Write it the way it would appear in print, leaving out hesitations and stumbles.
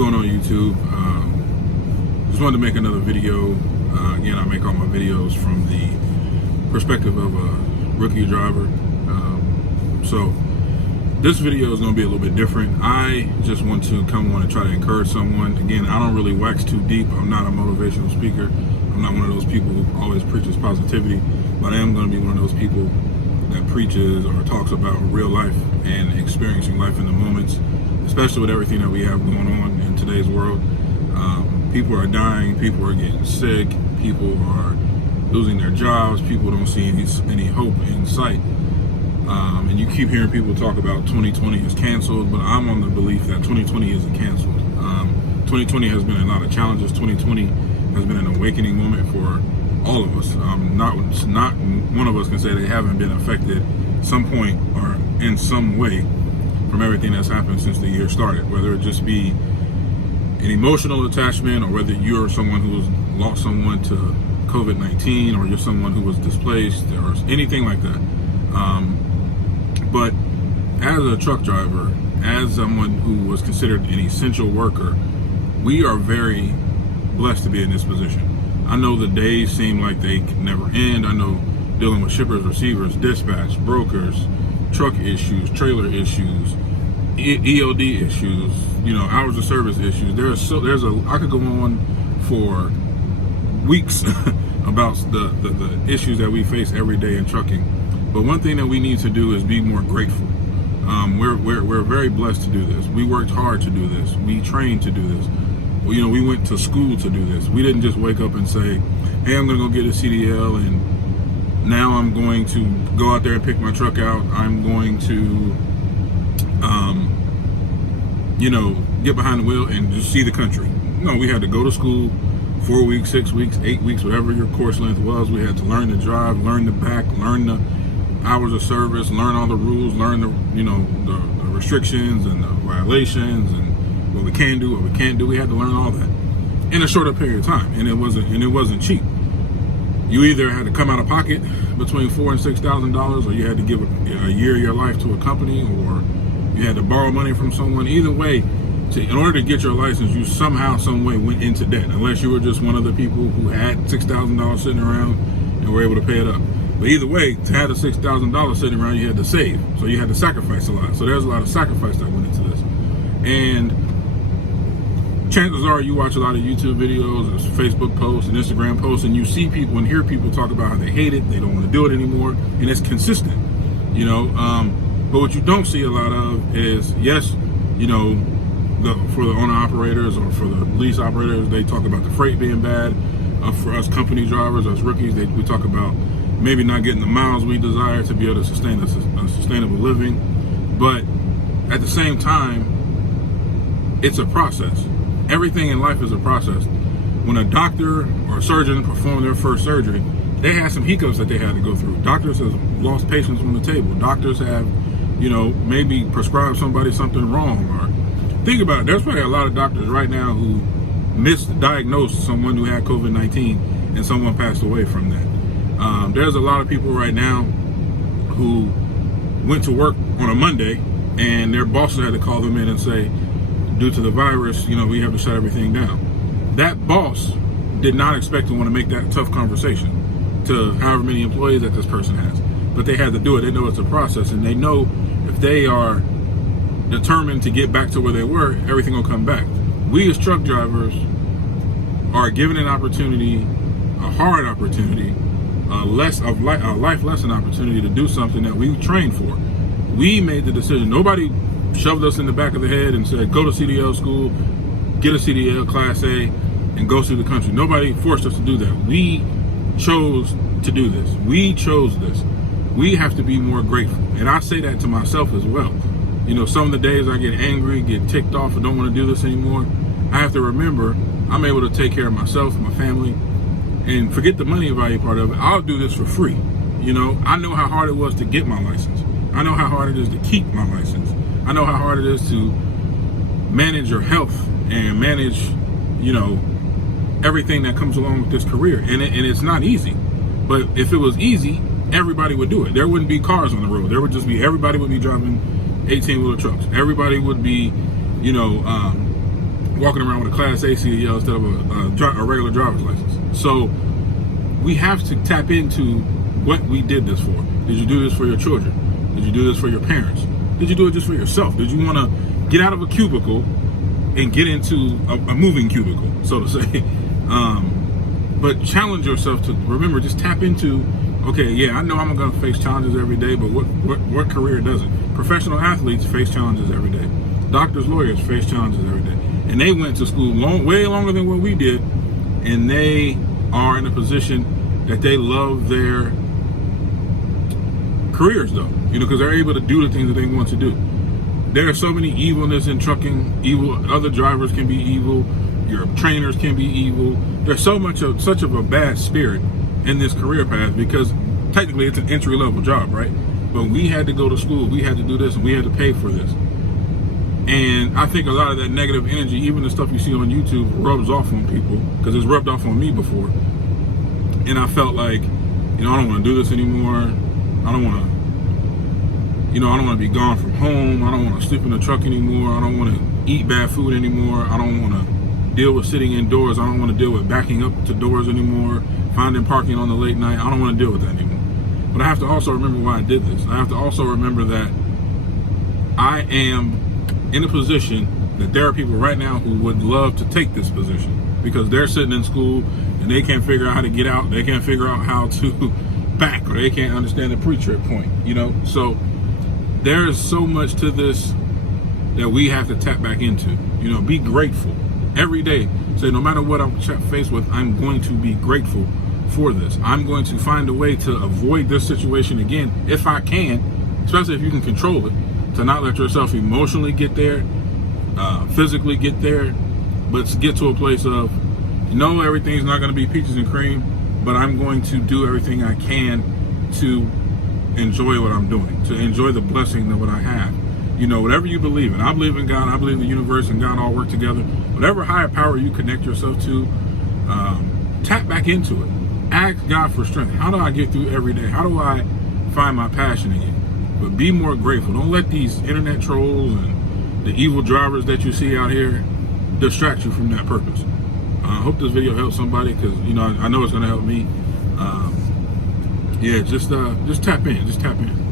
going on, YouTube? Just wanted to make another video. Again, I make all my videos from the perspective of a rookie driver. So this video is going to be a little bit different. I just want to come on and try to encourage someone. Again, I don't really wax too deep. I'm not a motivational speaker. I'm not one of those people who always preaches positivity, but I am going to be one of those people that preaches or talks about real life and experiencing life in the moments, especially with everything that we have going on in today's world. People are dying, people are getting sick, people are losing their jobs, people don't see any hope in sight. And you keep hearing people talk about 2020 is canceled, but I'm on the belief that 2020 isn't canceled. 2020 has been a lot of challenges. 2020 has been an awakening moment for all of us. Not one of us can say they haven't been affected at some point or in some way from everything that's happened since the year started, whether it just be an emotional attachment or whether you're someone who's lost someone to COVID-19 or you're someone who was displaced or anything like that. But as a truck driver, as someone who was considered an essential worker, we are very blessed to be in this position. I know the days seem like they could never end. I know dealing with shippers, receivers, dispatch, brokers, truck issues, trailer issues, EOD issues, hours of service issues. I could go on for weeks about the issues that we face every day in trucking. But one thing that we need to do is be more grateful. We're very blessed to do this. We worked hard to do this. We trained to do this. We went to school to do this. We didn't just wake up and say, hey, I'm going to go get a CDL and now I'm going to go out there and pick my truck out. I'm going to, get behind the wheel and just see the country. No, we had to go to school 4 weeks, 6 weeks, 8 weeks, whatever your course length was. We had to learn to drive, learn the back, learn the hours of service, learn all the rules, learn the restrictions and the violations and what we can do, what we can't do. We had to learn all that in a shorter period of time, and it wasn't cheap. You either had to come out of pocket between $4,000 and $6,000, or you had to give a year of your life to a company, or you had to borrow money from someone. Either way, in order to get your license, you somehow, some way went into debt, unless you were just one of the people who had $6,000 sitting around and were able to pay it up. But either way, to have the $6,000 sitting around, you had to save. So you had to sacrifice a lot. So there's a lot of sacrifice that went into this. And chances are you watch a lot of YouTube videos, or Facebook posts, and Instagram posts, and you see people and hear people talk about how they hate it, they don't want to do it anymore, and it's consistent, But what you don't see a lot of is, yes, for the owner operators or for the lease operators, they talk about the freight being bad. For us company drivers, us rookies, we talk about maybe not getting the miles we desire to be able to sustain a sustainable living. But at the same time, it's a process. Everything in life is a process. When a doctor or a surgeon performed their first surgery, they had some hiccups that they had to go through. Doctors have lost patients on the table. Doctors have, maybe prescribed somebody something wrong. Or think about it. There's probably a lot of doctors right now who misdiagnosed someone who had COVID-19 and someone passed away from that. There's a lot of people right now who went to work on a Monday and their bosses had to call them in and say, due to the virus, we have to shut everything down. That boss did not expect to want to make that tough conversation to however many employees that this person has. But they had to do it. They know it's a process, and they know if they are determined to get back to where they were, everything will come back. We as truck drivers are given an opportunity, a hard opportunity, a life lesson opportunity to do something that we trained for. We made the decision. Nobody shoved us in the back of the head and said, go to CDL school, get a CDL Class A, and go through the country. Nobody forced us to do that. We chose to do this. We chose this. We have to be more grateful. And I say that to myself as well. Some of the days I get angry, get ticked off, and don't want to do this anymore, I have to remember I'm able to take care of myself and my family, and forget the money value part of it. I'll do this for free. I know how hard it was to get my license. I know how hard it is to keep my license. I know how hard it is to manage your health and manage, everything that comes along with this career. And it's not easy. But if it was easy, everybody would do it. There wouldn't be cars on the road. There would just be, everybody would be driving 18-wheeler trucks. Everybody would be, walking around with a Class A CDL instead of a regular driver's license. So we have to tap into what we did this for. Did you do this for your children? Did you do this for your parents? Did you do it just for yourself? Did you want to get out of a cubicle and get into a moving cubicle, so to say? But challenge yourself to remember, just tap into, okay, yeah, I know I'm going to face challenges every day, but what career doesn't? Professional athletes face challenges every day. Doctors, lawyers face challenges every day. And they went to school way longer than what we did, and they are in a position that they love their careers, though, because they're able to do the things that they want to do. There are so many evilness in trucking. Other drivers can be evil. Your trainers can be evil. There's such of a bad spirit in this career path, because technically it's an entry level job, right? But we had to go to school, we had to do this, and we had to pay for this. And I think a lot of that negative energy, even the stuff you see on YouTube, rubs off on people, because it's rubbed off on me before. And I felt like, I don't want to do this anymore. I don't want to be gone from home. I don't want to sleep in the truck anymore. I don't want to eat bad food anymore. I don't want to deal with sitting indoors. I don't want to deal with backing up to doors anymore, finding parking on the late night. I don't want to deal with that anymore. But I have to also remember why I did this. I have to also remember that I am in a position that there are people right now who would love to take this position, because they're sitting in school and they can't figure out how to get out. They can't figure out how to back, or they can't understand the pre-trip point, So there is so much to this that we have to tap back into. Be grateful every day. Say, no matter what I'm faced with, I'm going to be grateful for this. I'm going to find a way to avoid this situation again if I can, especially if you can control it, to not let yourself emotionally get there, physically get there, but get to a place of, everything's not going to be peaches and cream, but I'm going to do everything I can to enjoy what I'm doing, to enjoy the blessing of what I have. Whatever you believe in. I believe in God. I believe the universe and God all work together. Whatever higher power you connect yourself to, tap back into it. Ask God for strength. How do I get through every day? How do I find my passion again? But be more grateful. Don't let these internet trolls and the evil drivers that you see out here distract you from that purpose. I hope this video helps somebody, because I know it's going to help me. Just tap in. Just tap in.